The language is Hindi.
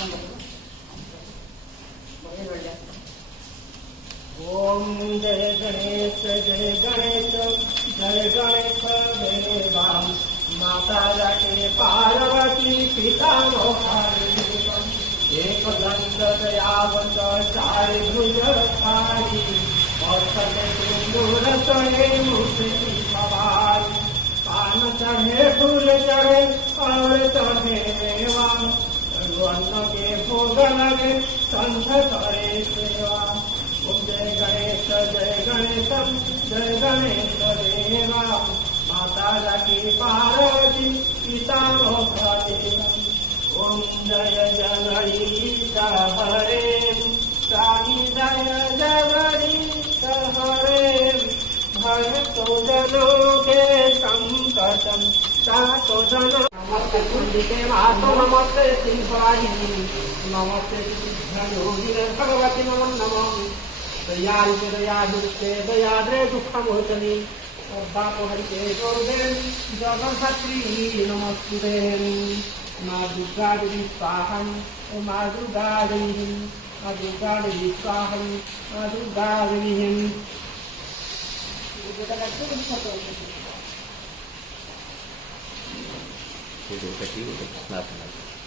ओम जय गणेश जय गणेश जय गणेश देवा माता जाके पार्वती पिता मोहादेव एक दंत दयावंत चार भुज धारी और सिंदूर चढ़े मूर्ति सवारी कान चढ़े फूल चढ़े और चढ़े देवा अन्न के भोग लगे संघ करे सेवा ओम जय गणेश जय गणेश देवा माता जाकी पार्वती पिता मोहादेव ओम जय जगदीश हरे स्वामी जय जगदीश हरे भय तो जनों के संकटम सातो जन नमस्ते कुंडिके मातो नमस्ते सिंहाई नमस्ते सिद्धयोगिने भगवती नमो नमः दयालुते दयालुते दयाद्रे दुःखमोचनी श्रद्धापहरिते गुरुदेव जगद्धात्री नमस्ते माँ दुर्गा देवी स्वाहम माँ दुर्गा देवी माँ दुर्गा देवी स्वाहम माँ Durga Devi Itu kecil, kenapa?